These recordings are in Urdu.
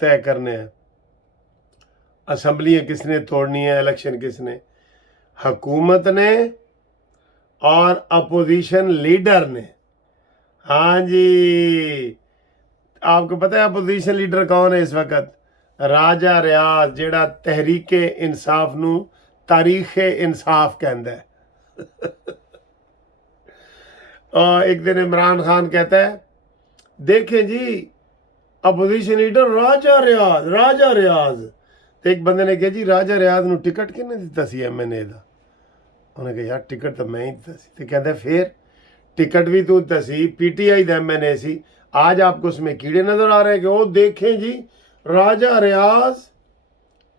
طے کرنے ہیں. اسمبلیاں کس نے توڑنی ہے, الیکشن کس نے, حکومت نے اور اپوزیشن لیڈر نے. ہاں جی, آپ کو پتہ ہے اپوزیشن لیڈر کون ہے اس وقت؟ راجہ ریاض, جیڑا تحریک انصاف نو تاریخ انصاف کہندا ہے. اور ایک دن عمران خان کہتا ہے دیکھیں جی اپوزیشن لیڈر راجہ ریاض. تو ایک بندے نے کہا جی راجہ ریاض نو ٹکٹ کنے دیتا سی ایم این اے دا؟ انہوں نے کہا یار ٹکٹ تو میں ہی دیتا سی. تو کہتا ہے پھر ٹکٹ بھی تو دیتا سی, پی ٹی آئی دا ایم این اے سی, آج آپ کو اس میں کیڑے نظر آ رہے ہیں کہ وہ دیکھیں جی راجہ ریاض.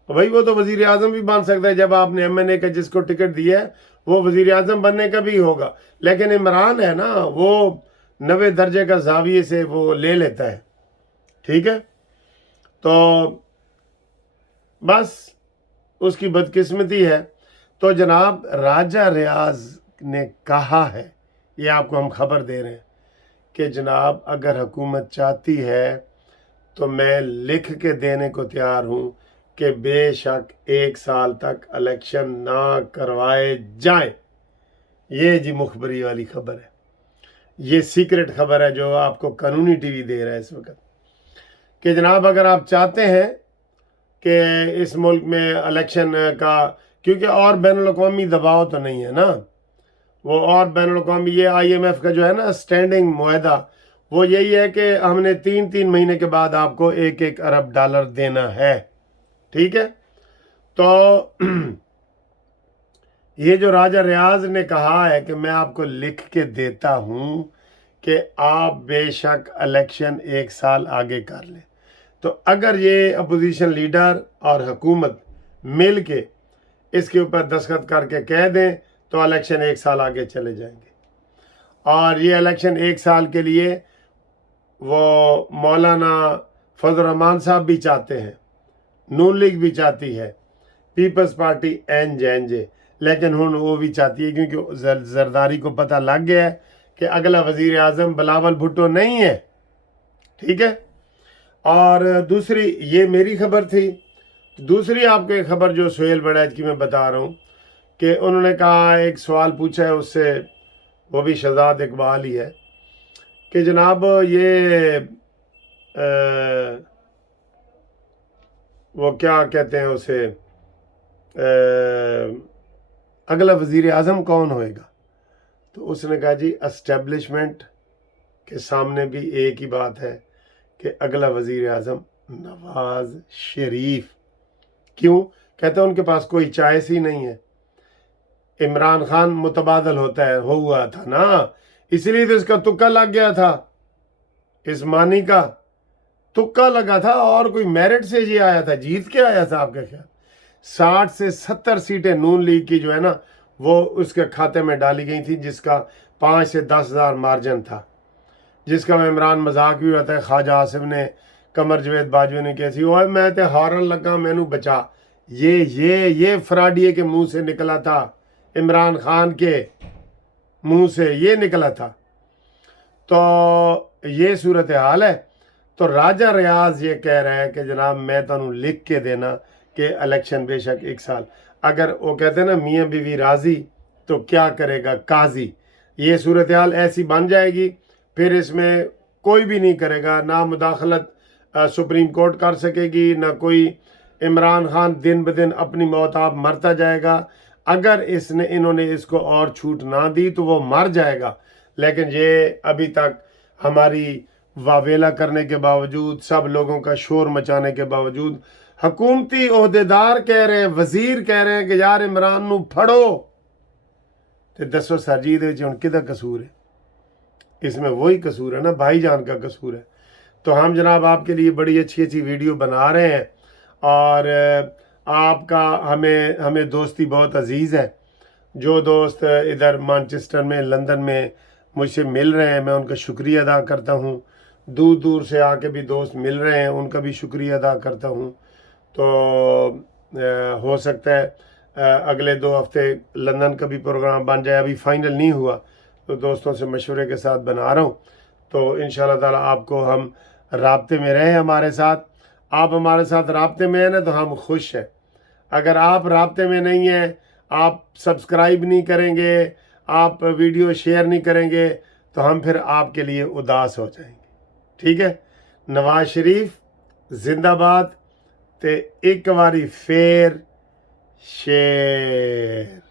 بھائی وہ تو وزیر اعظم بھی بن سکتا ہے, جب آپ نے ایم این اے کا جس کو ٹکٹ دیا ہے وہ وزیر اعظم بننے کا بھی ہوگا. لیکن عمران ہے نا, وہ 90 درجے کا زاویے سے وہ لے لیتا ہے. ٹھیک ہے, تو بس اس کی بدقسمتی ہے. تو جناب راجہ ریاض نے کہا ہے, یہ آپ کو ہم خبر دے رہے ہیں کہ جناب اگر حکومت چاہتی ہے تو میں لکھ کے دینے کو تیار ہوں کہ بے شک 1 سال تک الیکشن نہ کروائے جائیں. یہ جی مخبری والی خبر ہے, یہ سیکرٹ خبر ہے جو آپ کو قانونی ٹی وی دے رہا ہے اس وقت, کہ جناب اگر آپ چاہتے ہیں کہ اس ملک میں الیکشن کا, کیونکہ اور بین الاقوامی دباؤ تو نہیں ہے نا, وہ اور بین الاقوامی یہ آئی ایم ایف کا جو ہے نا اسٹینڈنگ معاہدہ, وہ یہی ہے کہ ہم نے 3 مہینے کے بعد آپ کو 1 ارب ڈالر دینا ہے. ٹھیک ہے, تو یہ جو راجہ ریاض نے کہا ہے کہ میں آپ کو لکھ کے دیتا ہوں کہ آپ بے شک الیکشن 1 سال آگے کر لیں, تو اگر یہ اپوزیشن لیڈر اور حکومت مل کے اس کے اوپر دستخط کر کے کہہ دیں تو الیکشن 1 سال آگے چلے جائیں گے. اور یہ الیکشن 1 سال کے لیے وہ مولانا فضل الرحمان صاحب بھی چاہتے ہیں, نون لیگ بھی چاہتی ہے, پیپلز پارٹی این جے, لیکن ہن وہ بھی چاہتی ہے کیونکہ زرداری کو پتہ لگ گیا ہے کہ اگلا وزیر اعظم بلاول بھٹو نہیں ہے. ٹھیک ہے, اور دوسری یہ میری خبر تھی. دوسری آپ کو ایک خبر جو سہیل بڑیچ کی میں بتا رہا ہوں کہ انہوں نے کہا, ایک سوال پوچھا ہے اس سے, وہ بھی شہزاد اقبال ہی ہے, کہ جناب یہ وہ کیا کہتے ہیں اسے, اگلا وزیر اعظم کون ہوئے گا؟ تو اس نے کہا جی اسٹیبلشمنٹ کے سامنے بھی ایک ہی بات ہے کہ اگلا وزیر اعظم نواز شریف. کیوں؟ کہتے ہیں ان کے پاس کوئی چوائس ہی نہیں ہے. عمران خان متبادل ہوا تھا نا, اس لیے تو اس کا تکا لگ گیا تھا, اس مانی کا تکا لگا تھا, اور کوئی میرٹ سے یہ آیا تھا, جیت کے آیا تھا. آپ کا خیال 60 سے 70 سیٹیں نون لیگ کی جو ہے نا وہ اس کے کھاتے میں ڈالی گئی تھی, جس کا 5 سے 10 ہزار مارجن تھا, جس کا عمران مذاق بھی ہوتا ہے. خواجہ آصف نے, قمر جوید باجوی نے کیسی اوے میں تے ہارن لگا مینو بچا, یہ فراڈیے کے منہ سے نکلا تھا, عمران خان کے منہ سے یہ نکلا تھا. تو یہ صورتحال ہے. تو راجہ ریاض یہ کہہ رہا ہے کہ جناب میں تانوں لکھ کے دینا کہ الیکشن بے شک 1 سال, اگر وہ کہتے ہیں نا میاں بیوی راضی تو کیا کرے گا قاضی, یہ صورتحال ایسی بن جائے گی, پھر اس میں کوئی بھی نہیں کرے گا, نہ مداخلت سپریم کورٹ کر سکے گی, نہ کوئی. عمران خان دن بدن اپنی موت آپ مرتا جائے گا. اگر انہوں نے اس کو اور چھوٹ نہ دی تو وہ مر جائے گا. لیکن یہ ابھی تک ہماری واویلا کرنے کے باوجود, سب لوگوں کا شور مچانے کے باوجود, حکومتی عہدیدار کہہ رہے ہیں, وزیر کہہ رہے ہیں کہ یار عمران نو پھڑو, تو دسو سر جی ہن کدا قصور ہے؟ اس میں وہی قصور ہے نا, بھائی جان کا قصور ہے. تو ہم جناب آپ کے لیے بڑی اچھی ویڈیو بنا رہے ہیں, اور آپ کا ہمیں دوستی بہت عزیز ہے. جو دوست ادھر مانچسٹر میں, لندن میں مجھ سے مل رہے ہیں, میں ان کا شکریہ ادا کرتا ہوں. دور دور سے آ کے بھی دوست مل رہے ہیں, ان کا بھی شکریہ ادا کرتا ہوں. تو ہو سکتا ہے اگلے 2 ہفتے لندن کا بھی پروگرام بن جائے, ابھی فائنل نہیں ہوا, تو دوستوں سے مشورے کے ساتھ بنا رہا ہوں. تو انشاءاللہ تعالی آپ کو ہم رابطے میں رہیں ہمارے ساتھ. آپ ہمارے ساتھ رابطے میں ہیں نا تو ہم خوش ہیں. اگر آپ رابطے میں نہیں ہیں، آپ سبسکرائب نہیں کریں گے، آپ ویڈیو شیئر نہیں کریں گے تو ہم پھر آپ کے لیے اداس ہو جائیں گے. ٹھیک ہے؟ نواز شریف زندہ باد تے ایک واری پھر شیر.